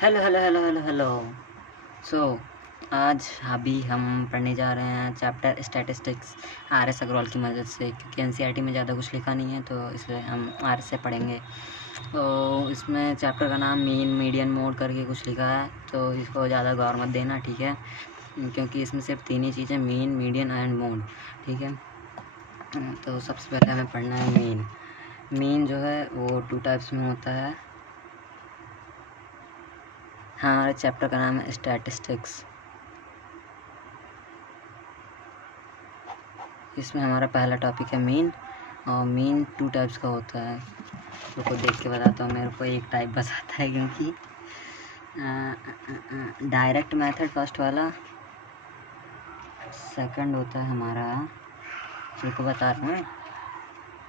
Hello hello hello hello hello. So आज अभी हम पढ़ने जा रहे हैं चैप्टर स्टैटिस्टिक्स आर.एस. अग्रवाल की मदद से, क्योंकि एनसीईआरटी में ज़्यादा कुछ लिखा नहीं है तो इसलिए हम आर.एस. से पढ़ेंगे। तो इसमें चैप्टर का नाम मीन मीडियन मोड करके कुछ लिखा है, तो इसको ज़्यादा गौर मत देना, ठीक है, क्योंकि इसमें सिर्फ तीन ही चीज़ें, मीन मीडियन एंड मोड, ठीक है। तो सबसे पहले हमें पढ़ना है मीन। मीन जो है वो 2 टाइप्स में होता है। हमारे चैप्टर का नाम है स्टैटिस्टिक्स। इसमें हमारा पहला टॉपिक है मीन, और मीन 2 टाइप्स का होता है। तो देख के बताता हूँ, मेरे को एक टाइप बताता है क्योंकि डायरेक्ट मेथड फर्स्ट वाला, सेकंड होता है हमारा, मेरे को बता रहा हूँ,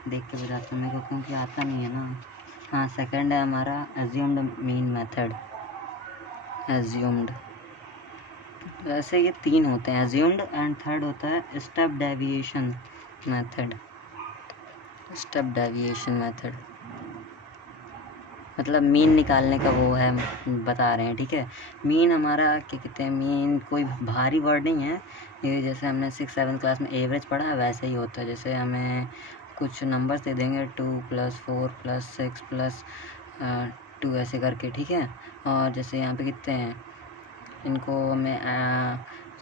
देख के बताता हूँ, मेरे को क्योंकि आता नहीं है ना। हाँ, सेकंड है हमारा एज्यूम्ड मीन मेथड, एज्यूम्ड। वैसे ये 3 होते हैं, एज्यूम्ड, एंड थर्ड होता है step deviation method. Step deviation method मतलब मीन निकालने का वो है, बता रहे हैं, ठीक है। मीन हमारा क्या कहते हैं, मीन कोई भारी वर्ड नहीं है ये, जैसे हमने 6-7 क्लास में एवरेज पढ़ा है वैसे ही होता है। जैसे हमें कुछ नंबर्स दे देंगे 2 + 4 + 6 + 2 ऐसे करके, ठीक है। और जैसे यहाँ पे कितने हैं, इनको हमें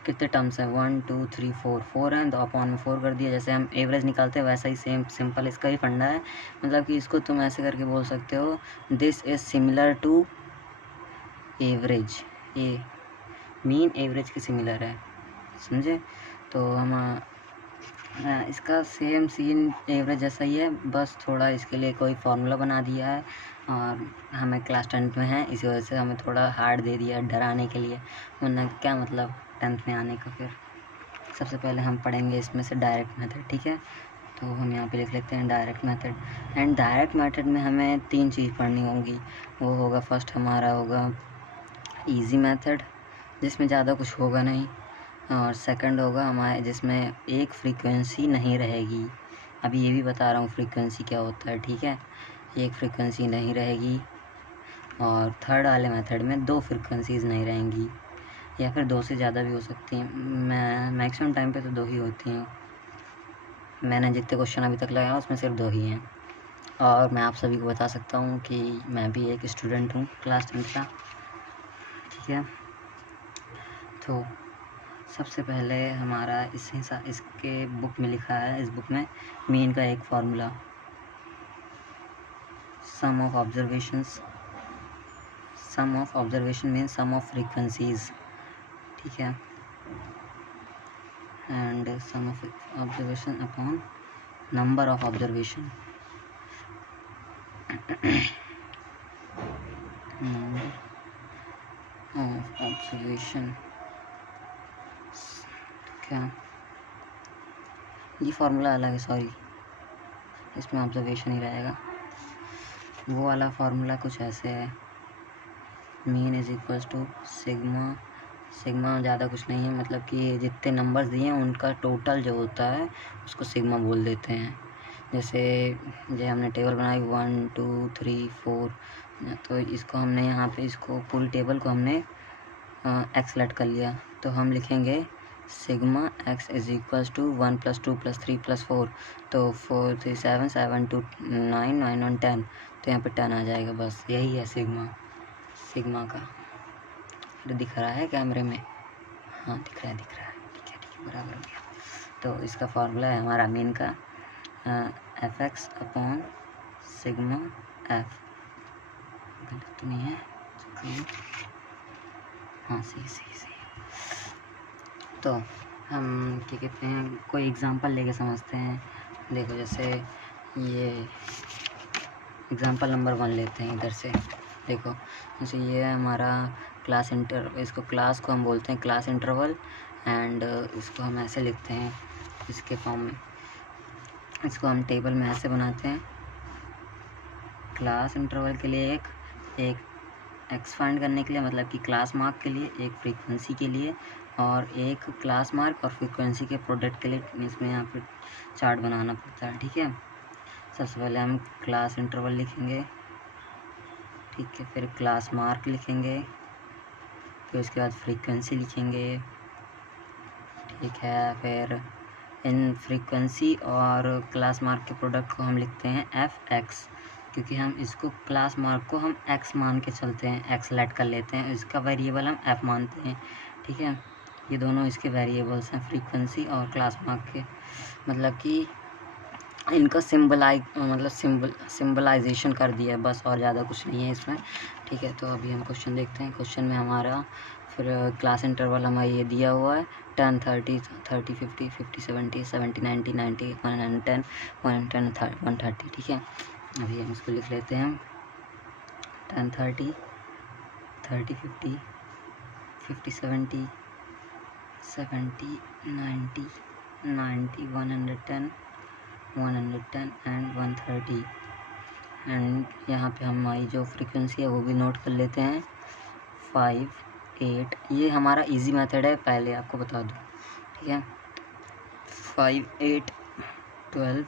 कितने टर्म्स हैं, 1 2 3 4 हैं, तो अपॉन में 4 कर दिया। जैसे हम एवरेज निकालते हैं वैसा ही सेम सिंपल इसका ही फंडा है। मतलब कि इसको तुम ऐसे करके बोल सकते हो, this is similar to average. ये मीन एवरेज के सिमिलर है, समझे। तो हम इसका सेम सीन एवरेज जैसा ही है, बस थोड़ा इसके लिए कोई फार्मूला बना दिया है, और हमें क्लास 10th में है इसी वजह से हमें थोड़ा हार्ड दे दिया डराने के लिए, वरना क्या मतलब 10th में आने का। फिर सबसे पहले हम पढ़ेंगे इसमें से डायरेक्ट मेथड, ठीक है। तो हम यहाँ पे लिख लेते हैं direct method. And direct method में हमें 3 चीज़ पढ़नी होगी। वो होगा, फर्स्ट हमारा होगा ईजी मेथड, जिसमें ज़्यादा कुछ होगा नहीं, और सेकंड होगा हमारे जिसमें एक फ्रीक्वेंसी नहीं रहेगी। अभी ये भी बता रहा हूँ फ्रीक्वेंसी क्या होता है, ठीक है। एक फ्रीक्वेंसी नहीं रहेगी। और थर्ड वाले मेथड में 2 फ्रीक्वेंसीज़ नहीं रहेंगी, या फिर 2 से ज़्यादा भी हो सकती हैं। मैं मैक्सिमम टाइम पे तो 2 ही होती हैं। मैंने जितने क्वेश्चन अभी तक लगाया उसमें सिर्फ 2 ही हैं। और मैं आप सभी को बता सकता हूँ कि मैं भी एक स्टूडेंट हूँ क्लास 10th का, ठीक है। तो सबसे पहले हमारा इसके बुक में लिखा है, इस बुक में मीन का एक formula, sum of observation mean sum of frequencies, ठीक है, and sum of observation upon number of observation, number of observation, क्या ये फार्मूला अलग है, सॉरी, इसमें ऑब्जर्वेशन ही रहेगा। वो वाला फार्मूला कुछ ऐसे है, mean is equals to sigma. Sigma ज़्यादा कुछ नहीं है, मतलब कि जितने नंबर्स दिए हैं उनका टोटल जो होता है उसको सिग्मा बोल देते हैं। जैसे जो हमने टेबल बनाई 1 2 3 4, तो इसको हमने यहाँ पे इसको पूरी टेबल को हमने एक्स सेलेक्ट कर लिया, तो हम लिखेंगे sigma x is equals to 1 + 2 + 3 + 4, तो 4 3 7 7 2 9 9 1 10, तो यहाँ पे 10 आ जाएगा। बस यही है सिग्मा का। तो दिख रहा है कैमरे में? हाँ दिख रहा है, ठीक है, बराबर हो गया। तो इसका फार्मूला है हमारा मीन का fx अपॉन सिग्मा f, गलत तो नहीं है? हाँ सही। तो हम क्या कहते हैं, कोई एग्जांपल लेके समझते हैं। देखो जैसे ये एग्जांपल नंबर 1 लेते हैं इधर से। देखो जैसे ये है हमारा क्लास इसको क्लास को हम बोलते हैं क्लास इंटरवल, एंड इसको हम ऐसे लिखते हैं इसके फॉर्म में। इसको हम टेबल में ऐसे बनाते हैं, क्लास इंटरवल के लिए एक एक्स फाइंड करने के लिए, मतलब कि क्लास मार्क के लिए, एक फ्रीक्वेंसी के लिए, और एक क्लास मार्क और फ्रीक्वेंसी के प्रोडक्ट के लिए इसमें यहाँ पर चार्ट बनाना पड़ता है, ठीक है। सबसे पहले हम क्लास इंटरवल लिखेंगे, ठीक है, फिर क्लास मार्क लिखेंगे, फिर उसके बाद फ्रीक्वेंसी लिखेंगे, ठीक है। फिर इन फ्रीक्वेंसी और क्लास मार्क के प्रोडक्ट को हम लिखते हैं एफ एक्स, क्योंकि हम इसको क्लास मार्क को हम एक्स मान के चलते हैं, एक्स लेट कर लेते हैं, इसका वेरिएबल हम एफ मानते हैं, ठीक है। ये दोनों इसके वेरिएबल्स हैं, फ्रीक्वेंसी और क्लास मार्क के। मतलब कि इनका सिंबलाइजेशन कर दिया है बस, और ज़्यादा कुछ नहीं है इसमें, ठीक है। तो अभी हम क्वेश्चन देखते हैं। क्वेश्चन में हमारा फिर क्लास इंटरवल हमारा ये दिया हुआ है 10, 30, 30, 50, 50, 70, 70, 90, 90, 110, 110, 130, ठीक है। अभी हम इसको लिख लेते हैं 10, 30, 30, 50, 50, 70, 70, 90, 90, 110, 110 एंड 130। एंड यहाँ पे हमारी जो फ्रीक्वेंसी है वो भी नोट कर लेते हैं 5, 8। ये हमारा इजी मेथड है, पहले आपको बता दूँ, ठीक है। 5, 8, 12,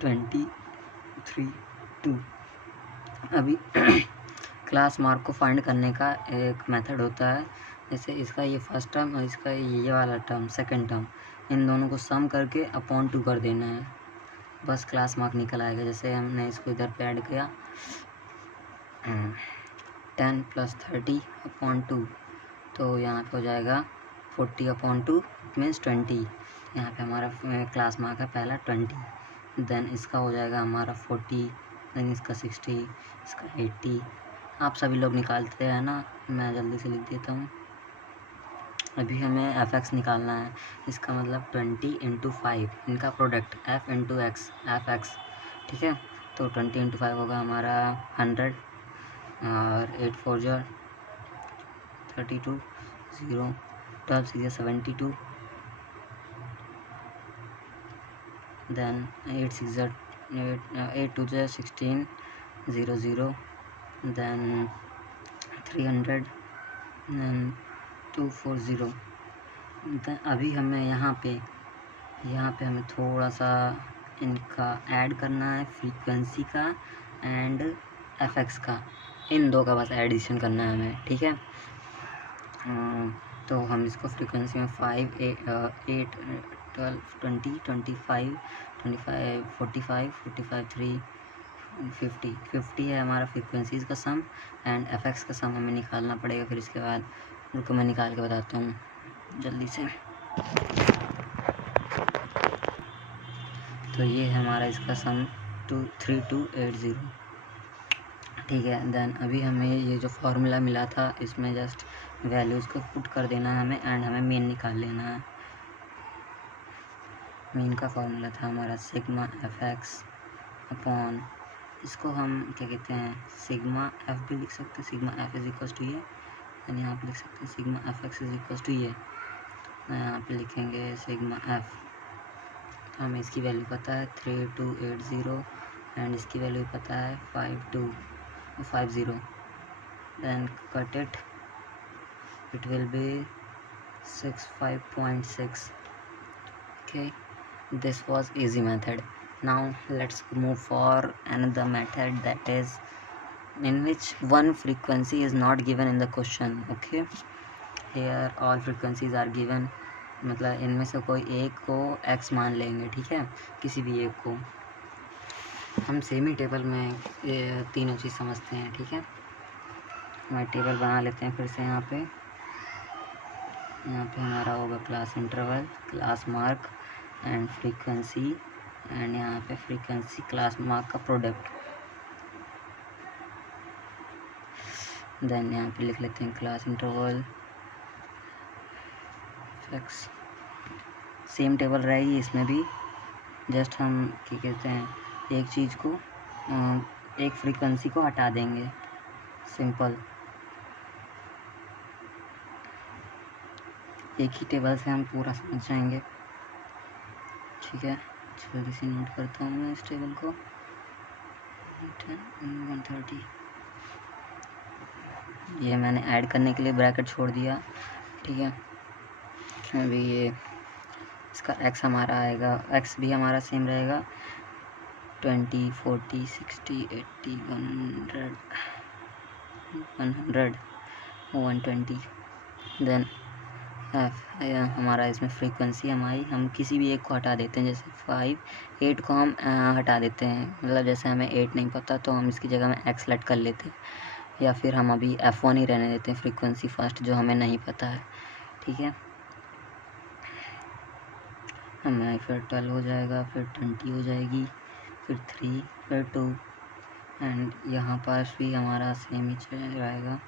20, 3, 2। अभी क्लास मार्क को फाइंड करने का एक मेथड होता है, जैसे इसका ये फर्स्ट टर्म और इसका ये वाला टर्म सेकंड टर्म, इन दोनों को सम करके अपॉन 2 कर देना है, बस क्लास मार्क निकल आएगा। जैसे हमने इसको इधर पे ऐड किया 10 + 30 अपॉन 2, तो यहाँ पे हो जाएगा 40 अपॉन 2 मीन्स 20। यहाँ पे हमारा क्लास मार्क है पहला 20, देन इसका हो जाएगा हमारा 40, देन इसका 60, इसका 80। आप सभी लोग निकालते हैं ना, मैं जल्दी से लिख देता हूँ। अभी हमें एफ एक्स निकालना है, इसका मतलब 20 × 5, इनका product F × x, F x, ठीक है। तो 20 × 5 होगा हमारा 100, और 8 4 जो 32, 0, 12 6 72, देन 8 6 8 2 16, 0 0, देन 300, देन 240। अभी हमें यहाँ पे हमें थोड़ा सा इनका ऐड करना है, फ्रीक्वेंसी का एंड एफ एक्स का, इन दो का बस एडिशन करना है हमें, ठीक है। तो हम इसको फ्रीक्वेंसी में 5, 8, 12, 20, 25, 25, 45, 45, 3, 50, 50 है हमारा फ्रीक्वेंसीज़ का सम, एंड एफ एक्स का सम हमें निकालना पड़ेगा। फिर इसके बाद उनको मैं निकाल के बताता हूँ जल्दी से। तो ये है हमारा इसका सम 3280, ठीक है। देन अभी हमें ये जो फार्मूला मिला था इसमें जस्ट वैल्यूज़ को पुट कर देना है हमें, एंड हमें मीन निकाल लेना है। मीन का फार्मूला था हमारा सिग्मा एफ एक्स अपॉन, इसको हम क्या कहते हैं, सिग्मा एफ भी लिख सकते हैं, sigma F is equal to ये, एंड यहाँ पे लिख सकते हैं sigma F X is equal to ये, यहाँ पे लिखेंगे सिग्मा एफ। हमें इसकी वैल्यू पता है 3280, एंड इसकी वैल्यू पता है 5250, then cut it will be 65.6। okay, this was easy method. Now let's move for another method, that is in which one frequency is not given in the question, okay. Here all frequencies are given, मतलब इनमें से कोई एक को x मान लेंगे, ठीक है, किसी भी एक को। हम सेमी टेबल में ये तीनों चीज़ समझते हैं, ठीक है। हमारे टेबल बना लेते हैं फिर से। यहाँ पे हमारा होगा class interval, class mark and frequency, and यहाँ पे फ्रीक्वेंसी क्लास मार्क का प्रोडक्ट। देन यहाँ पे लिख लेते हैं class interval x. Same table रहेगी इसमें भी, जस्ट हम क्या कहते हैं, एक चीज़ को, एक फ्रीक्वेंसी को हटा देंगे, सिंपल। एक ही टेबल से हम पूरा समझ जाएंगे, ठीक है। जल्दी से नोट करता हूँ मैं इस टेबल को, 130। ये मैंने ऐड करने के लिए ब्रैकेट छोड़ दिया, ठीक है। अभी ये इसका एक्स हमारा आएगा, एक्स भी हमारा सेम रहेगा 20, 40, 60, 80, 100, 120, देन एफ हमारा इसमें फ्रीक्वेंसी हमारी, हम किसी भी एक को हटा देते हैं, जैसे 5 8 को हम हटा देते हैं, मतलब जैसे हमें 8 नहीं पता तो हम इसकी जगह में एक्स सेलेक्ट कर लेते हैं, या फिर हम अभी F1 ही रहने देते हैं फ्रीक्वेंसी फर्स्ट जो हमें नहीं पता है, ठीक है। हमें फिर 12 हो जाएगा, फिर 20 हो जाएगी, फिर 3, फिर 2 एंड यहाँ पर भी हमारा सेम ही रहेगा।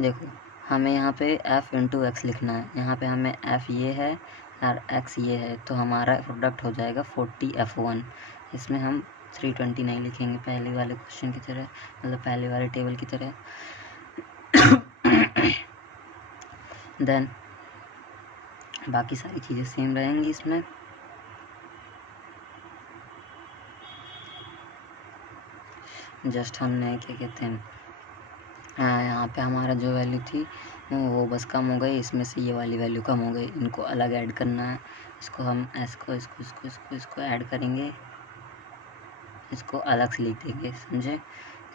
देखो हमें यहाँ पे f इंटू एक्स लिखना है, यहाँ पे हमें f ये है और x ये है, तो हमारा प्रोडक्ट हो जाएगा 40 F1। इसमें हम 329 लिखेंगे पहले वाले क्वेश्चन की तरह, मतलब पहले वाले टेबल की तरह। देन बाकी सारी चीज़ें सेम रहेंगी इसमें। जस्ट हमने क्या कहते हैं, यहाँ पे हमारा जो वैल्यू थी वो बस कम हो गई, इसमें से ये वाली वैल्यू कम हो गई, इनको अलग ऐड करना है। इसको हम इसको ऐड करेंगे, इसको अलग से लिख देंगे, समझे।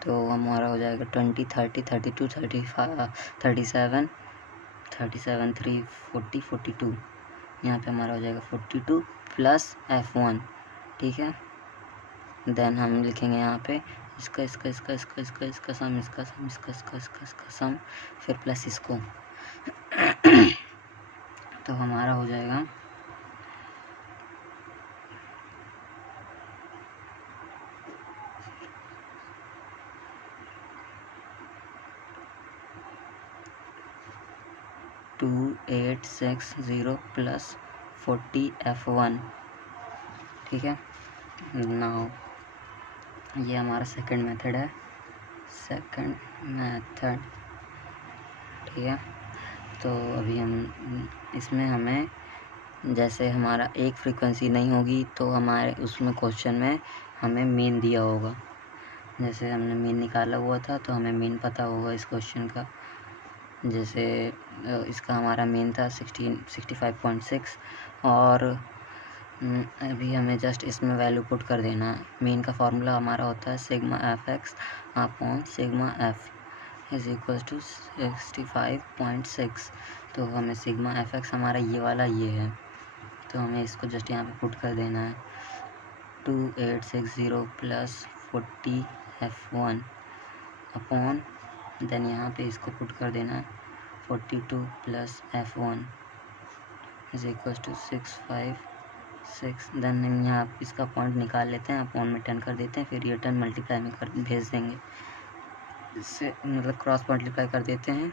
तो हमारा हो जाएगा 20 30 32 35 37 37 3 40 42। यहाँ पे हमारा हो जाएगा 42 प्लस F1, ठीक है। देन हम लिखेंगे यहाँ पे इसका सम, फिर प्लस इसको। तो हमारा हो जाएगा 2860 प्लस 40 F1, ठीक है। नाउ ये हमारा सेकंड मेथड है, ठीक है। तो अभी हम इसमें हमें जैसे हमारा एक फ्रीक्वेंसी नहीं होगी तो हमारे उसमें क्वेश्चन में हमें मीन दिया होगा, जैसे हमने मीन निकाला हुआ था तो हमें मीन पता होगा इस क्वेश्चन का। जैसे इसका हमारा मीन था 65.6 और अभी हमें जस्ट इसमें वैल्यू पुट कर देना है। मीन का फार्मूला हमारा होता है sigma F X upon sigma F is equal to 65.6। तो हमें सिग्मा एफ एक्स हमारा ये वाला ये है, तो हमें इसको जस्ट यहाँ पे पुट कर देना है 2860 प्लस 40 F1 अपॉन, देन यहाँ पे इसको पुट कर देना है 42 plus F1 is equal to 656। Then हम यहाँ इसका पॉइंट निकाल लेते हैं, अपॉन में 10 कर देते हैं, फिर ये 10 मल्टीप्लाई में कर भेज देंगे, इससे मतलब क्रॉस मल्टीप्लाई कर देते हैं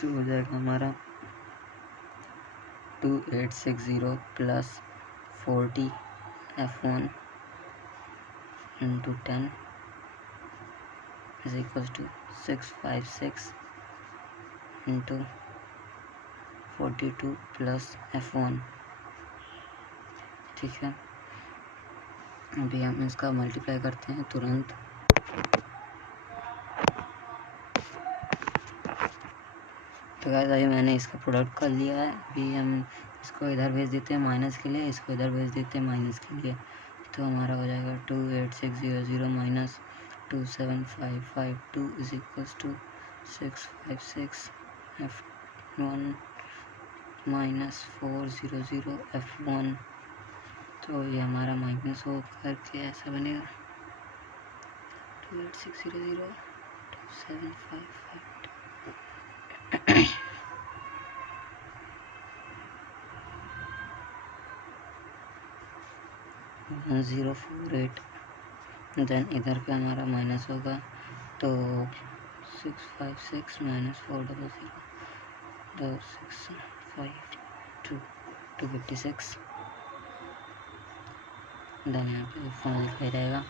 तो हो जाएगा हमारा 2860 plus 40 F1 into 10 is equal to 656 into 42 plus F1, ठीक है। अभी हम इसका मल्टीप्लाई करते हैं तुरंत। तो गाइस अभी मैंने इसका प्रोडक्ट कर लिया है, अभी हम इसको इधर भेज देते हैं माइनस के लिए, इसको इधर भेज देते हैं माइनस के लिए। तो हमारा हो जाएगा 28600 minus 27552 is equal to 656 F1 minus 400 F1। तो ये हमारा माइनस हो करके ऐसा बनेगा 28600 2755 1048। देन इधर पे हमारा माइनस होगा तो 656 माइनस 400 तो 652 256। देन यहाँ पे फोन लिखा ही रहेगा,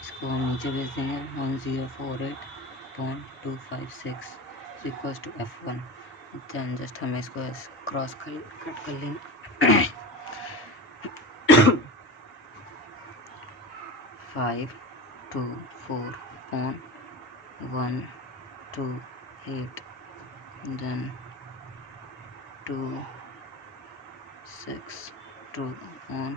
इसको हम नीचे भेज देंगे 1048.256 equals to F1। Then just हमें इसको क्रॉस कट कर लेंगे 524.128 then 262 on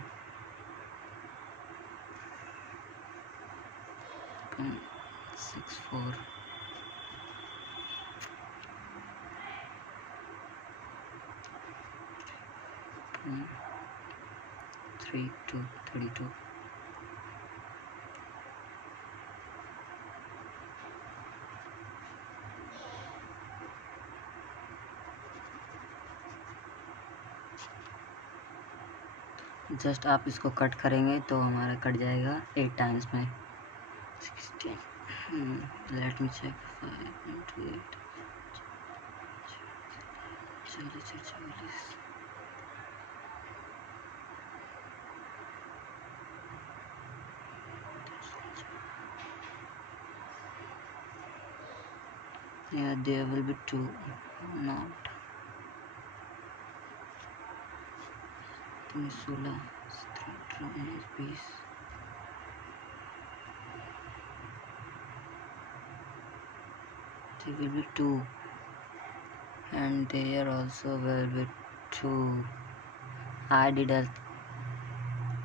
64 3 to 32. जस्ट आप इसको कट करेंगे तो हमारा कट जाएगा 8 टाइम्स में 16. Let me check 5 into 8 44. Yeah, there will be 2, not 16, 20. There will be 2 and there also will be 2. I did a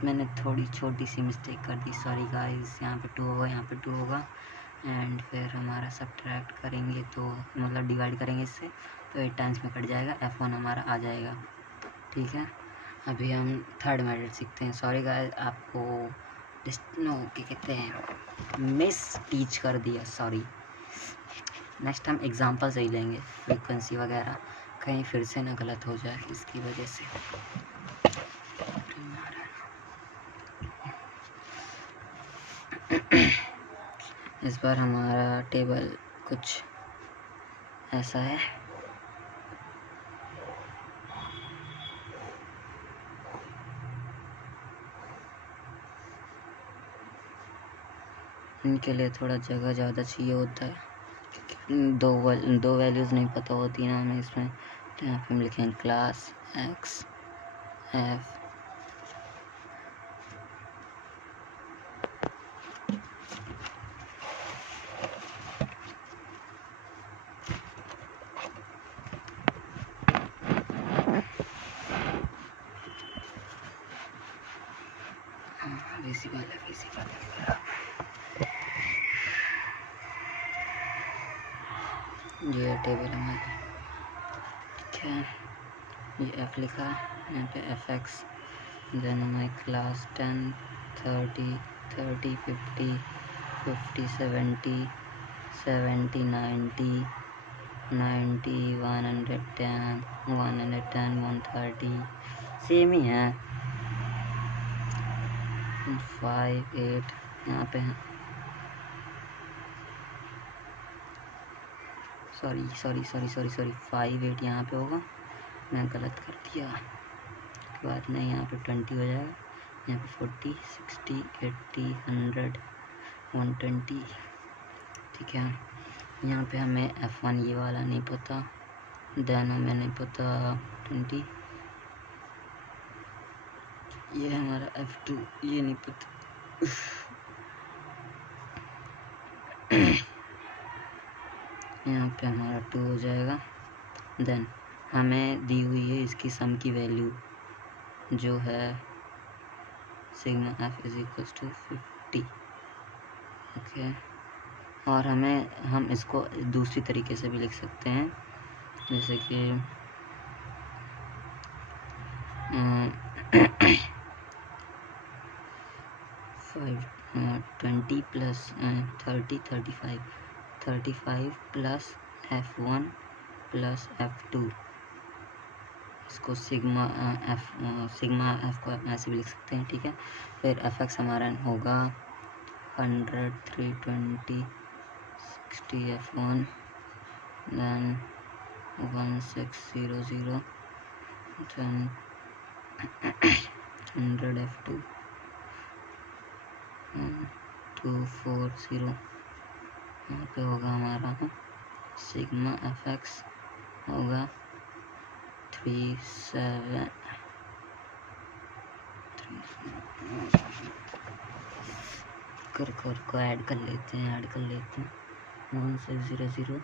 मैंने थोड़ी छोटी सी मिस्टेक कर दी, सॉरी गाइस. यहाँ पे 2 होगा, यहाँ पे 2 होगा एंड फिर हमारा सब्ट्रैक्ट करेंगे तो मतलब डिवाइड करेंगे इससे तो 8 टाइम्स में कट जाएगा. F1 हमारा आ जाएगा. ठीक है, अभी हम थर्ड मेथड सीखते हैं. सॉरी गाइस, आपको नो क्या कहते हैं मिस टीच कर दिया, सॉरी. नेक्स्ट टाइम एग्जाम्पल सही लेंगे, फ्रीक्वेंसी वगैरह कहीं फिर से ना गलत हो जाए इसकी वजह से. इस बार हमारा टेबल कुछ ऐसा है. इनके लिए थोड़ा जगह ज़्यादा चाहिए होता है. दो वैल्यूज़ नहीं पता होती ना हमें इसमें, तो यहाँ पे हम लिखेंगे क्लास एक्स एफ. विजिबल ये टेबल हमारी. ठीक है, ये एफ लिखा है यहाँ पे एफ एक्स. देन हमारी क्लास 10 30 30 50 50 70 70 90 90 110 110 130 सेम ही है. 5 8 यहाँ पे है. सॉरी 5 8 यहाँ पे होगा, मैं गलत कर दिया. बात नहीं, यहाँ पे 20 हो जाएगा. यहाँ पे 40 60 80 100 120. ठीक है, यहाँ पे हमें F1 ये वाला नहीं पता. देन हमें नहीं पता 20. ये हमारा F2 ये नहीं पता. यहाँ पे हमारा 2 हो जाएगा. देन हमें दी हुई है इसकी सम की वैल्यू जो है sigma F is equals to 50. Okay, और हम इसको दूसरी तरीके से भी लिख सकते हैं, जैसे कि 20 plus 30 35 plus F1 plus F2. इसको सिग्मा एफ को ऐसे भी लिख सकते हैं. ठीक है, फिर एफ एक्स हमारा होगा 100 320 60 F1 देन 1600 देन 100 F2 240. यहाँ पे होगा हमारा सिग्मा एफ एक्स होगा 37 को ऐड कर लेते हैं 1600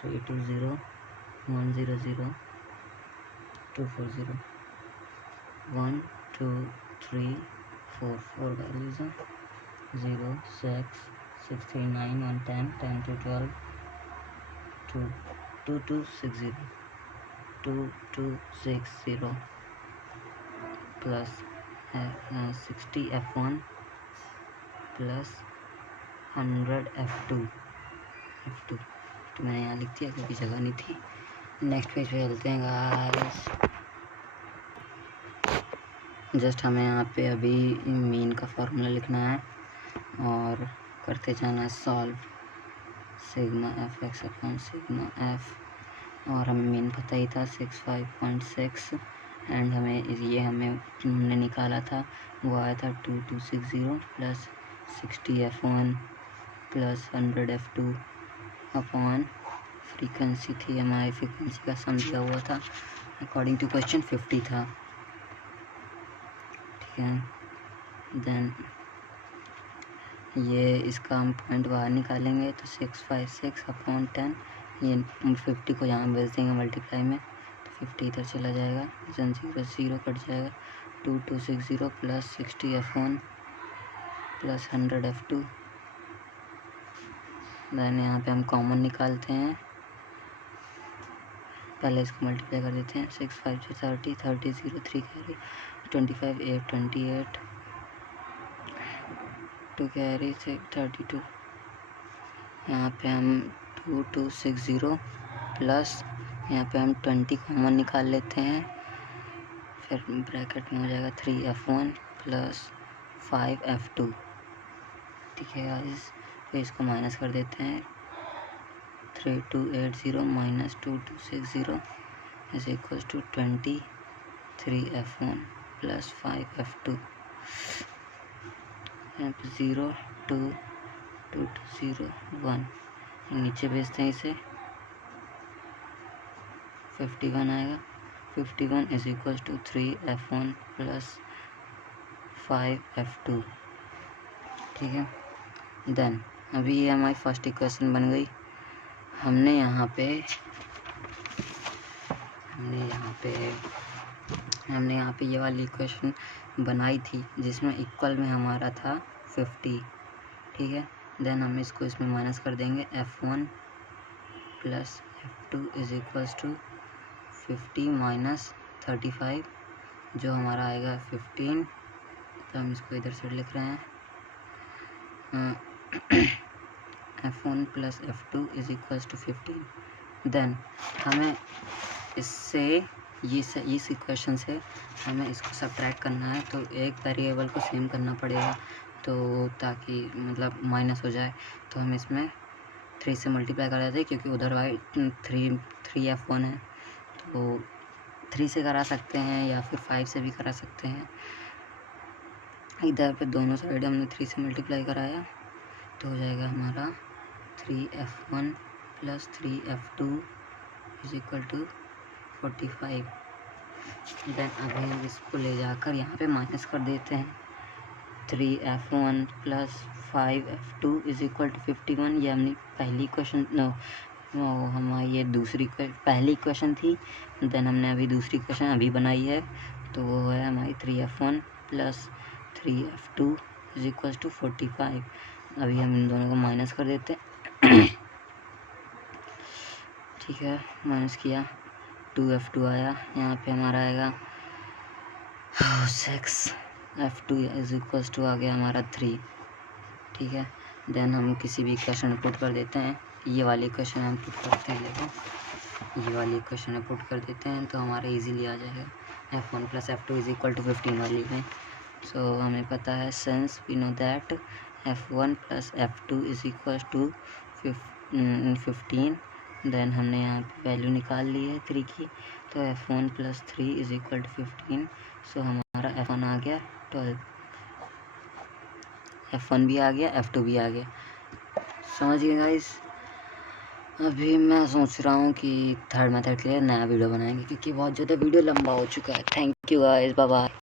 320 100 240 1 2 3 4 values हैं 0 6 6 3 9 1 10 10 to 12 2 2 2 6 0 2 2 6 0 plus 60 F1 plus 100 F2 तो मैंने यहाँ लिख दिया क्योंकि जगह नहीं थी। नेक्स्ट पेज पे चलते हैं गाइस। जस्ट हमें यहाँ पे अभी मीन का फार्मूला लिखना है और करते जाना है solve sigma F X upon sigma F, और हमें मीन पता ही था 65.6 एंड हमने निकाला था वो आया था 2260 plus 60 F1 plus 100 F2 upon frequency थी हमारी, फ्रीक्वेंसी का सम दिया हुआ था अकॉर्डिंग टू क्वेश्चन 50 था। ठीक है, देन ये इसका हम पॉइंट बाहर निकालेंगे तो 656 अपॉन 10, ये 50 को यहाँ भेज देंगे मल्टीप्लाई में तो 50 इधर चला जाएगा, देन 0 कट जाएगा, 2260 plus 60 F1 plus 100 F2, then यहाँ पे हम कॉमन निकालते हैं, पहले इसको मल्टीप्लाई कर देते हैं, 6 5 30 30 0 3 कैरी 25 8 28 2 कैरी 6 32, यहाँ पे हम 2260 प्लस यहाँ पे हम 20 कॉमन निकाल लेते हैं, फिर ब्रैकेट में हो जाएगा 3 F1 प्लस 5 F2। ठीक है गाइस, फिर इसको माइनस कर देते हैं, 3280 minus 2260 is equal to 23 F1 plus 5 F2, 0 2 2 0 1, नीचे भेजते हैं इसे, 51 आएगा, 51 is equal to 3 F1 plus 5 F2। ठीक है, देन अभी ये हमारी फर्स्ट इक्वेशन बन गई। हमने यहाँ पे ये वाली इक्वेशन बनाई थी जिसमें इक्वल में हमारा था 50। ठीक है, देन हम इसको इसमें माइनस कर देंगे, F1 plus F2 is equals to 50 minus 35 जो हमारा आएगा 15, तो हम इसको इधर से लिख रहे हैं F1 plus F2 is equals to 15। Then हमें इससे इस इक्वेशन से हमें इसको सब्ट्रैक्ट करना है, तो एक वेरिएबल को सेम करना पड़ेगा तो ताकि मतलब माइनस हो जाए, तो हम इसमें 3 से मल्टीप्लाई कर देते हैं क्योंकि उधर वाई 3 F1 है तो 3 से करा सकते हैं या फिर 5 से भी करा सकते हैं। इधर पे दोनों साइड हमने 3 से मल्टीप्लाई कराया तो हो जाएगा हमारा 3 F1 plus 3 F2 is equal to 45। Then अभी हम इसको ले जाकर यहाँ पे माइनस कर देते हैं, 3 F1 plus 5 F2 is equal to 51। ये हमने पहली क्वेश्चन हमारी ये पहली क्वेश्चन थी, देन हमने अभी दूसरी क्वेश्चन अभी बनाई है तो वो है हमारी 3 F1 plus 3 F2 is equal to 45। अभी हम इन दोनों को माइनस कर देते हैं ठीक है, माइनस किया, 2 F2 आया, यहाँ पे हमारा आएगा 6 F2 इज इक्वल टू आ गया हमारा 3। ठीक है, देन हम किसी भी इक्वेशन में पुट कर देते हैं, ये वाली इक्वेशन हम पुट करते हैं, देखो ये वाली इक्वेशन में पुट कर देते हैं तो हमारा इजीली आ जाएगा F1 plus F2 is equal to 15 वाली में। सो हमें पता है since we know that F1 plus F2 is equal to 15, then हमने यहाँ पे वैल्यू निकाल ली है 3 की, तो F1 plus 3 is equal to 15। So हमारा F1 आ गया 12, F1 भी आ गया, F2 भी आ गया। समझ गए गाइस। अभी मैं सोच रहा हूँ कि थर्ड मेथड के लिए नया वीडियो बनाएंगे क्योंकि बहुत ज़्यादा वीडियो लंबा हो चुका है। Thank you guys, bye bye.